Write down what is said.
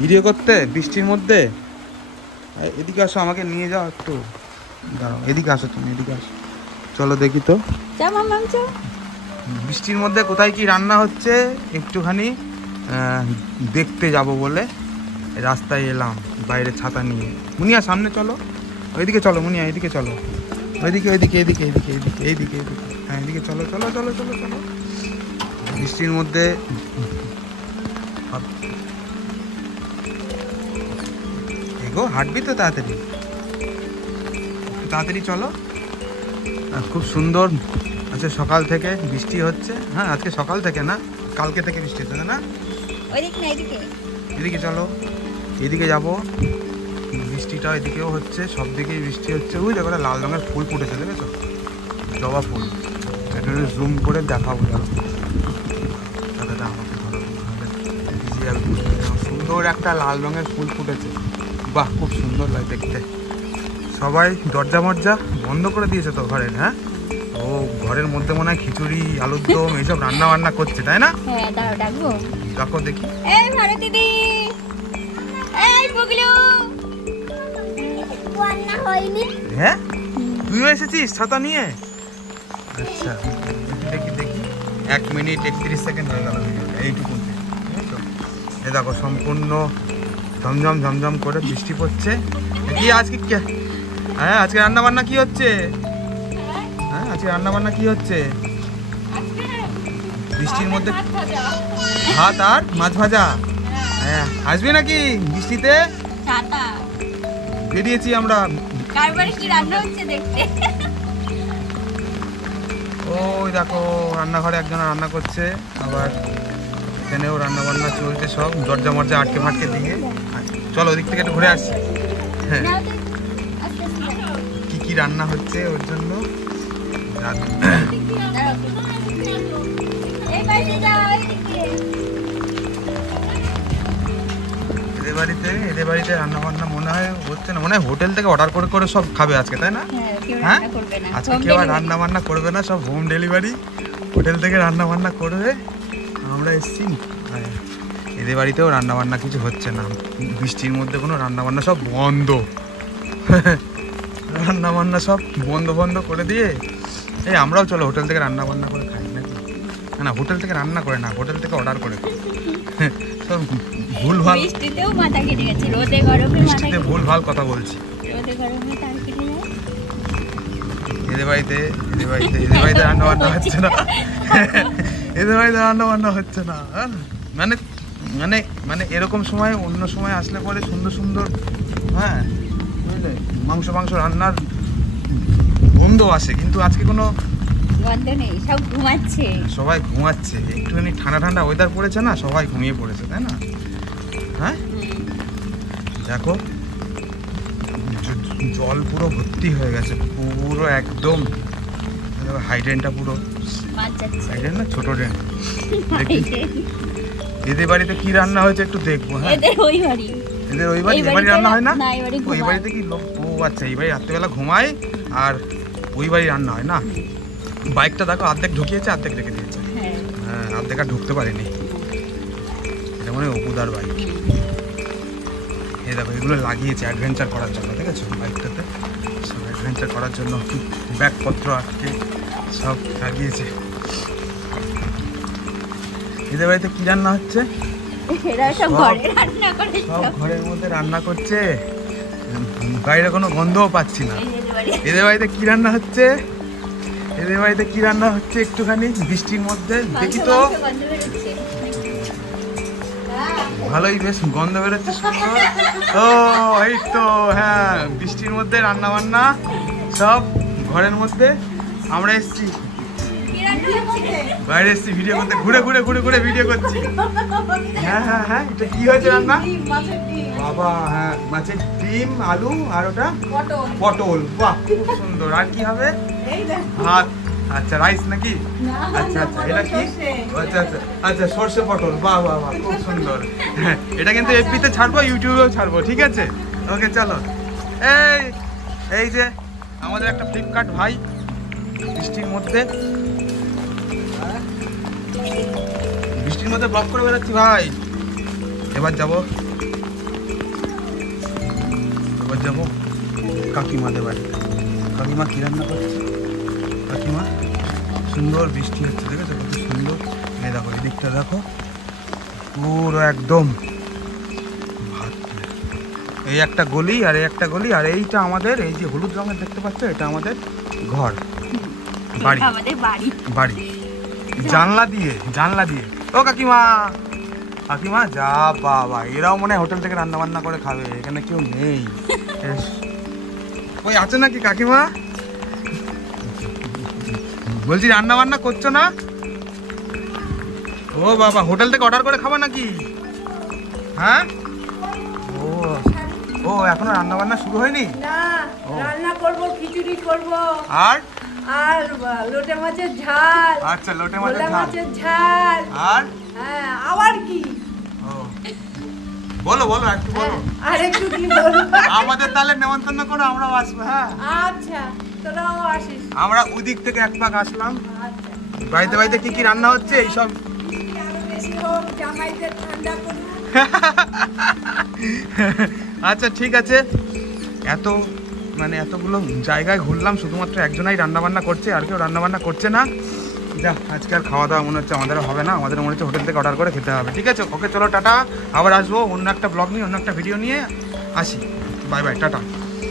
Video করতে বৃষ্টির মধ্যে? এদিকে আসো, আমাকে নিয়ে যাও একটু। দাঁড়াও, এদিকে আসো, তুমি এদিকে আসো। চলো দেখি তো বৃষ্টির মধ্যে কোথায় কি রান্না হচ্ছে একটুখানি দেখতে যাব বলে রাস্তায় এলাম বাইরে ছাতা নিয়ে। মুনিয়া সামনে চলো, ওইদিকে চলো মুনিয়া, এদিকে চলো, ওইদিকে ওইদিকে এদিকে এদিকে এদিকে এইদিকে এদিকে, হ্যাঁ এদিকে চলো চলো চলো চলো চলো। বৃষ্টির মধ্যে এগো, হাঁটবি তো তাড়াতাড়ি, তাড়াতাড়ি চলো। খুব সুন্দর আচ্ছা, সকাল থেকে বৃষ্টি হচ্ছে। হ্যাঁ আজকে সকাল থেকে না, কালকে থেকে বৃষ্টি হচ্ছে না? এদিকে চলো, এদিকে যাবো। বৃষ্টিটা এদিকেও হচ্ছে, সব দিকেই বৃষ্টি হচ্ছে। ওই দেখো লাল রঙের ফুল ফুটেছে, দেখেছো? জবা ফুল। এটা জুম করে দেখাবো। দাদা আমাকে ধরো, ভিজে যাবে। সুন্দর একটা লাল রঙের ফুল ফুটেছে, বাহ খুব সুন্দর লাগে দেখতে। সবাই দরজা মরজা বন্ধ করে দিয়েছে তো ঘরের? হ্যাঁ, ও ঘরের মধ্যে মনে হয় খিচুড়ি আলুর দম এইসব রান্না বান্না করছে, তাই না? হ্যাঁ দাঁড়াও, ডাকবো। দেখো দেখি। এই ভারতী দি, এই বুগলু। রান্না হয়নি? হ্যাঁ তুইও এসেছিস ছাতা নিয়ে? আচ্ছা দেখি দেখি, 1 মিনিট 31 সেকেন্ড হয়ে গেল এইটুকু। এই দেখো সম্পূর্ণ ঝমঝম ঝমঝম করে বৃষ্টি পড়ছে। কি আজকে হ্যাঁ আজকে রান্না বান্না কি হচ্ছে? হ্যাঁ আজকে রান্না বান্না কি হচ্ছে বৃষ্টির মধ্যে? ভাত আর মাছ ভাজা। হ্যাঁ আসবি নাকি বৃষ্টিতে? ছাতা বেরিয়েছি আমরা। কার বাড়ি কি রান্না হচ্ছে দেখতে। ওই দেখো রান্নাঘরে একজন রান্না করছে, আবার এখানেও রান্না বান্না চলছে, সব দরজা মরজা আটকে ফাটকে দিয়ে। চলো ওদিক থেকে একটু ঘুরে আসি। হ্যাঁ কি কি রান্না হচ্ছে ওর জন্য। এদের বাড়িতে রান্না বান্না মনে হয় হচ্ছে না, মনে হয় হোটেল থেকে অর্ডার করে করে সব খাবে আজকে, তাই না? হ্যাঁ আজকে কেউ আর রান্না বান্না করবে না, সব হোম ডেলিভারি, হোটেল থেকে রান্না বান্না করবে। আমরা এসছি, এদের বাড়িতেও রান্না বান্না কিছু হচ্ছে না, বৃষ্টির মধ্যে কোনো রান্না বান্না সব বন্ধ। রান্না বান্না সব বন্ধ বন্ধ করে দিয়ে এই আমরাও চলো হোটেল থেকে রান্না বান্না করে খাই নাকি? না হোটেল থেকে রান্না করে না, হোটেল থেকে অর্ডার করে সব ভুলভাল। বৃষ্টিতেও মাথা কেটে গেছে, রোদে গরমে বৃষ্টিতে ভুলভাল কথা বলছি। রোদে গরমে তার কেটে যায়। এদের বাড়িতে রান্না বান্না হচ্ছে না, এদের বাড়িতে রান্না বান্না হচ্ছে না। মানে মানে মানে এরকম সময়, অন্য সময় আসলে পরে সুন্দর সুন্দর, হ্যাঁ বুঝলে, মাংস রান্নার গন্ধ আসে, কিন্তু আজকে কোনো গন্ধ নেই, সব ঘুমাচ্ছে। সবাই ঘুমাচ্ছে, একটুখানি ঠান্ডা ঠান্ডা ওয়েদার পড়েছে না, সবাই ঘুমিয়ে পড়েছে, তাই না? হ্যাঁ দেখো জল পুরো ভর্তি হয়ে গেছে, পুরো একদম হাই ড্রেনটা, পুরো হাই ড্রেন না ছোট ড্রেন। দেখি এদের বাড়িতে কি রান্না হয়েছে একটু দেখবো। হ্যাঁ এদের ওই বাড়ি এই বাড়ি রান্না হয় না? ওই বাড়িতে কি লোক? ও আচ্ছা, এই বাড়ি রাত্রেবেলা ঘুমায় আর ওই বাড়ি রান্না হয় না। বাইকটা দেখো অর্ধেক ঢুকিয়েছে, অর্ধেক রেখে দিয়েছে। হ্যাঁ অর্ধেক আর ঢুকতে পারেনি, এটা মানে অপুদার বাইক। এই দেখো এগুলো লাগিয়েছে অ্যাডভেঞ্চার করার জন্য, ঠিক আছে? বাইকটাতে সব অ্যাডভেঞ্চার করার জন্য ব্যাগপত্র আটকে সব লাগিয়েছে। এদের বাড়িতে কি রান্না হচ্ছে? সব ঘরের মধ্যে রান্না করছে, বাইরে কোনো গন্ধও পাচ্ছি না। এদের বাড়িতে কি রান্না হচ্ছে? এদের বাড়িতে কি রান্না হচ্ছে একটুখানি বৃষ্টির মধ্যে দেখি তো। ভালোই বেশ গন্ধ বেরোচ্ছে সুন্দর। ও এই তো, হ্যাঁ বৃষ্টির মধ্যে রান্না বান্না সব ঘরের মধ্যে। আমরা এসছি বাইরে, এসছি ভিডিও করতে, ঘুরে ঘুরে ঘুরে ঘুরে ভিডিও করছি। হ্যাঁ হ্যাঁ হ্যাঁ, এটা কি হয়েছে রান্না? বাবা হ্যাঁ মাছের ডিম, আলু আর ওটা পটল, বাহ খুব সুন্দর। আর কি হবে? ভাত। আচ্ছা রাইস নাকি? আচ্ছা আচ্ছা এটা কি? আচ্ছা আচ্ছা আচ্ছা সর্ষে পটল, বাহ বাহ বাহ খুব সুন্দর। হ্যাঁ এটা কিন্তু এফবিতে ছাড়বো, ইউটিউবেও ছাড়বো, ঠিক আছে? ওকে চলো। এই যে আমাদের একটা ফ্লিপকার্ট ভাই বৃষ্টির মধ্যে ব্লক করে বেড়াচ্ছি ভাই। এবার যাব কাকিমাদের বাড়ি। কাকিমা কি রান্না করছে? কাকিমা সুন্দর বৃষ্টি হচ্ছে, দেখেছো কত সুন্দর। এই দেখো এদিকটা দেখো পুরো একদম ভাত। এই একটা গলি আর এই একটা গলি, আর এইটা আমাদের এই যে হলুদ রঙের দেখতে পাচ্ছ, এটা আমাদের ঘর, বাড়ি, আমাদের বাড়ি। বাড়ি। জানলা দিয়ে ও কাকিমা, কাকিমা যা বাবা, এরাও মনে হয় হোটেল থেকে রান্না বান্না করে খাবে, এখানে কেউ নেই। ওই আছে নাকি কাকিমা? বলছি রান্না বান্না করছো না? ও বাবা, হোটেল থেকে অর্ডার করে খাবা নাকি? হ্যাঁ, ও ও এখনো রান্না বান্না শুরু হয়নি? না, রান্না করব, খিচুড়ি করব, আর আর লোটে মাছের ঝাল। আচ্ছা, লোটে ভোলা মাছের ঝাল। মাছের ঝাল। আর হ্যাঁ, আবার কি? ও বলো বলো, একটু বলো। আর একটু কি বলবো? আমাদের তাহলে নেমন্তন্ন করো, আমরাও আসবো। হ্যাঁ, আচ্ছা, তোরাও আসিস। আমরা ওদিক থেকে এক পাক আসলাম। আচ্ছা, বাড়িতে বাড়িতে কি কি রান্না হচ্ছে এইসব। বৃষ্টি আরো বেশি হোক, জামাইদের ঠান্ডা করুন। আচ্ছা ঠিক আছে, এতগুলো জায়গায় ঘুরলাম, শুধুমাত্র একজনাই রান্নাবান্না করছে, আর কেউ রান্নাবান্না করছে না। যা, আজকে আর খাওয়া দাওয়া মনে হচ্ছে আমাদের হবে না, আমাদের মনে হচ্ছে হোটেল থেকে অর্ডার করে খেতে হবে। ঠিক আছে, ওকে চলো টাটা, আবার আসবো অন্য একটা ব্লগ নিয়ে, অন্য একটা ভিডিও নিয়ে আসি। Bye bye, tata.